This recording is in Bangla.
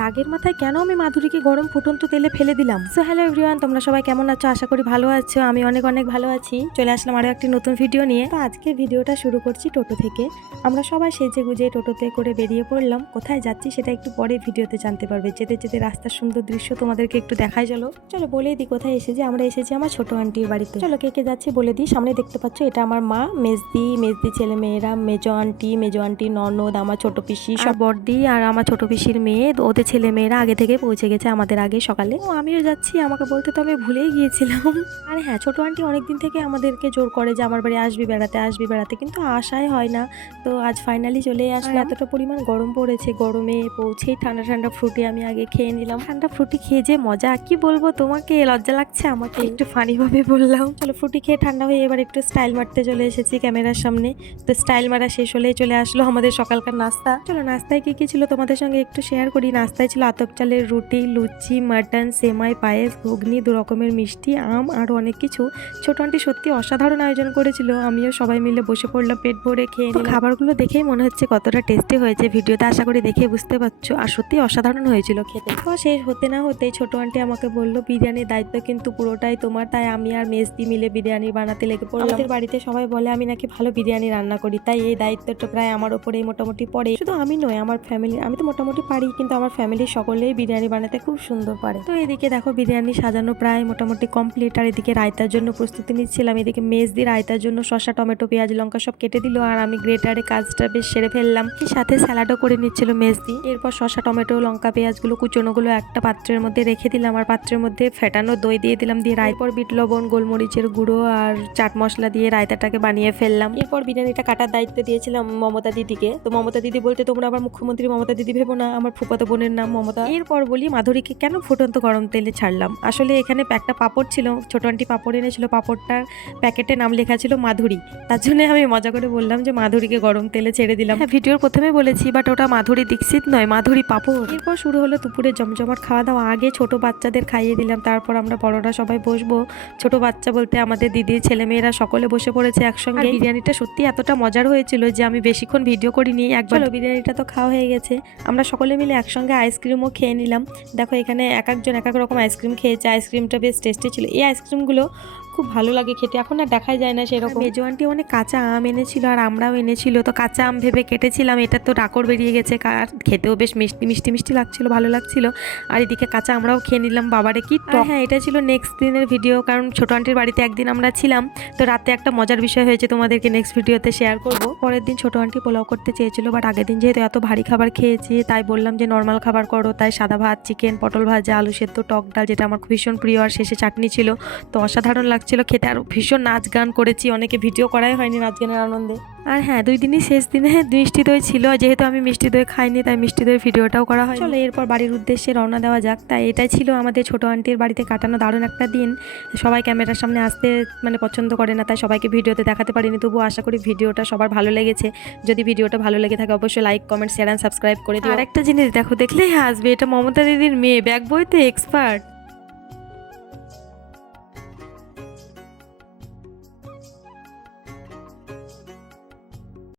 রাগের মাথায় কেন আমি মাধুরীকে গরম ফুটন্ত তেলে ফেলে দিলাম। সো হ্যালো এভরিওয়ান, তোমরা সবাই কেমন আছো? আশা করি ভালো আছো। আমি অনেক অনেক ভালো আছি। চলে আসলাম আরো একটি নতুন ভিডিও নিয়ে। তো আজকে ভিডিওটা শুরু করছি টোটো থেকে। আমরা সবাই সেজে গুজে টোটোতে করে বেরিয়ে পড়লাম। কোথায় যাচ্ছি সেটা একটু পরে ভিডিওতে জানতে পারবে। যেতে যেতে রাস্তার সুন্দর দৃশ্য তোমাদেরকে একটু দেখাই। চলো বলেই দিই কোথায় এসেছি। আমরা এসেছি আমার ছোট আন্টির বাড়িতে। চলো কে কে যাচ্ছি বলে দিই। সামনে দেখতে পাচ্ছ এটা আমার মা, মেজদি ছেলে মেয়েরা, মেজো আন্টি ননদ, আমার ছোট পিসি, সব বড়দি আর আমার ছোট পিসির মেয়ে, ওদের ছেলে মেয়েরা আগে থেকে পৌঁছে গেছে আমাদের আগে সকালে। ও আমিও যাচ্ছি, আমাকে বলতে তো আমি ভুলেই গিয়েছিলাম। আর হ্যাঁ, ছোট আন্টি অনেকদিন থেকে আমাদেরকে জোর করে যে আমার বাড়ি আসবি বেড়াতে, কিন্তু আশাই হয় না। তো আজ ফাইনালি চলে আসলে। এতটা পরিমাণ গরম পড়েছে, গরমে পৌঁছেই ঠান্ডা ঠান্ডা ফ্রুটি আমি আগে খেয়ে নিলাম। ঠান্ডা ফ্রুটি খেয়ে যে মজা, কি বলবো তোমাকে, লজ্জা লাগছে আমাকে, একটু ফানি ভাবে বললাম। চলো ফ্রুটি খেয়ে ঠান্ডা হয়ে এবার একটু স্টাইল মারতে চলে এসেছি ক্যামেরার সামনে। তো স্টাইল মারা শেষ হলেই চলে আসলো আমাদের সকালকার নাস্তা। চলো নাস্তায় কি কি ছিল তোমাদের সঙ্গে একটু শেয়ার করি। নাস্তায় ছিল আতপ চালের রুটি, লুচি, মাটন, সেমাই, পায়েস, ঘুগনি, 2 রকমের মিষ্টি, আম, আরো অনেক কিছু। ছোট আন্টি সত্যি অসাধারণ আয়োজন করেছিল। আমিও সবাই মিলে বসে পড়লাম, পেট ভরে খেয়ে নিলাম। খাবারগুলো দেখেই মনে হচ্ছে কতটা টেস্টি হয়েছে, ভিডিওতে আশা করি দেখে বুঝতে পারছো। আর সত্যি অসাধারণ হয়েছিল খেতে। তো শেষ হতে না হতেই ছোট আন্টি আমাকে বললো, বিরিয়ানির দায়িত্ব কিন্তু পুরোটাই তোমার। তাই আমি আর মেজদি মিলে বিরিয়ানি বানাতে লেগে পড়লাম। আমাদের বাড়িতে সবাই বলে আমি নাকি ভালো বিরিয়ানি রান্না করি, তাই এই দায়িত্বটা প্রায় আমার উপরেই মোটামুটি পড়ে। শুধু আমি নয়, আমার ফ্যামিলি, আমি তো মোটামুটি পারি, কিন্তু আমার ফ্যামিলির সকলেই বিরিয়ানি বানাতে খুব সুন্দর পারে। তো এদিকে দেখো বিরিয়ানি সাজানো প্রায় মোটামুটি কমপ্লিট। আর এদিকে রায়তার জন্য প্রস্তুতি নিচ্ছিলাম। এদিকে মেজদি রায়তার জন্য শসা, টমেটো, পেঁয়াজ, লঙ্কা সব কেটে দিল, আর আমি গ্রেটারে কাজটা বেশ সেরে ফেললাম। সাথে স্যালাডও করে নিচ্ছিল মেজদি। এরপর শসা, টমেটো, লঙ্কা, পেঁয়াজগুলো কুচোনোগুলো একটা পাত্রের মধ্যে রেখে দিলাম, আর পাত্রের মধ্যে ফেটানো দই দিয়ে দিলাম। দিয়ে রায়পর বিট লবণ, গোলমরিচের গুঁড়ো আর চাট মশলা দিয়ে রায়তাটাকে বানিয়ে ফেললাম। এরপর বিরিয়ানিটা কাটার দায়িত্ব দিয়েছিলাম মমতা দিদিকে। তো মমতা দিদি বলতে তোমরা আবার মুখ্যমন্ত্রী মমতা দিদি ভেবো না, আমার ফুফাতো বোনের নাম মমতা। এরপর বলি মাধুরীকে কেন ফুটন্ত গরম তেলে ছাড়লাম। আসলে এখানে একটা পাপড় ছিল, ছোট আন্টি পাপড় এনেছিল, পাপড়টার প্যাকেটে নাম লেখা ছিল মাধুরী। তার জন্য আমি মজা করে বললাম যে মাধুরীকে গরম তেলে ছেড়ে দিলাম। হ্যাঁ, ভিডিওর প্রথমে বলেছি, বাট ওটা মাধুরী দীক্ষিত নয়, মাধুরী পাপড়। এরপর শুরু হলো দুপুরে জমজমাট খাওয়া দাওয়া। আগে ছোট বাচ্চাদের খাইয়ে দিলাম, তারপর আমরা বড়রা সবাই বসবো। ছোট বাচ্চা বলতে আমাদের দিদির ছেলে মেয়েরা সকলে বসে পড়েছে একসঙ্গে। বিরিয়ানিটা সত্যি এতটা মজার হয়েছিল যে আমি বেশিক্ষণ ভিডিও করিনি। একবার বিরিয়ানিটা তো খাওয়া হয়ে গেছে, আমরা সকলে মিলে একসঙ্গে আইসক্রিমও খেয়ে নিলাম। দেখো এখানে এক একজন এক এক রকম আইসক্রিম খেয়েছে। আইসক্রিমটা বেশ টেস্টি ছিল। এই আইসক্রিমগুলো খুব ভালো লাগে খেতে, এখন আর দেখাই যায় না সেরকম। মেজো আন্টি অনেক কাঁচা আম এনেছিল, আর আমরাও এনেছিল। তো কাঁচা আম ভেবে কেটেছিলাম, এটা তো ডাকর বেরিয়ে গেছে। খেতেও বেশ মিষ্টি লাগছিল, ভালো লাগছিল। আর এদিকে কাঁচা আমরাও খেয়ে নিলাম। বাবারে কি টক। হ্যাঁ, এটা ছিল নেক্সট দিনের ভিডিও, কারণ ছোট আন্টির বাড়িতে একদিন আমরা ছিলাম। তো রাতে একটা মজার বিষয় হয়েছে, তোমাদেরকে নেক্সট ভিডিওতে শেয়ার করব। পরের দিন ছোট আন্টি পোলাও করতে চেয়েছিল, বাট আগের দিন যেহেতু এত ভারী খাবার খেয়েছি, তাই বললাম যে নর্মাল খাবার করো। তাই সাদা ভাত, চিকেন, পটল ভাজা, আলু সেদ্ধ, টক ডাল, যেটা আমার ভীষণ প্রিয়, আর শেষে চাটনি ছিল। তো অসাধারণ লাগছিল খেতে, আর ভীষণ নাচ গান করেছি। অনেকে ভিডিও করাই হয়নি নাচ গানের আনন্দে। আর হ্যাঁ, 2 দিনই শেষ দিনে মিষ্টি দই ছিল, যেহেতু আমি মিষ্টি দই খাইনি তাই মিষ্টি দই ভিডিওটাও করা হয়। চলো এরপর বাড়ির উদ্দেশ্যে রওনা দেওয়া যাক। তাই এটাই ছিল আমাদের ছোট আন্টির বাড়িতে কাটানো দারুণ একটা দিন। সবাই ক্যামেরার সামনে আসতে পছন্দ করে না, তাই সবাইকে ভিডিওতে দেখাতে পারিনি। তবুও আশা করি ভিডিওটা সবার ভালো লেগেছে। যদি ভিডিওটা ভালো লেগে থাকে অবশ্যই like, comment, share and subscribe করে দিও। আর একটা জিনিস দেখো, দেখলেই হাসবে, এটা মমতা দিদির মেয়ে, ব্যাগ বইতে এক্সপার্ট।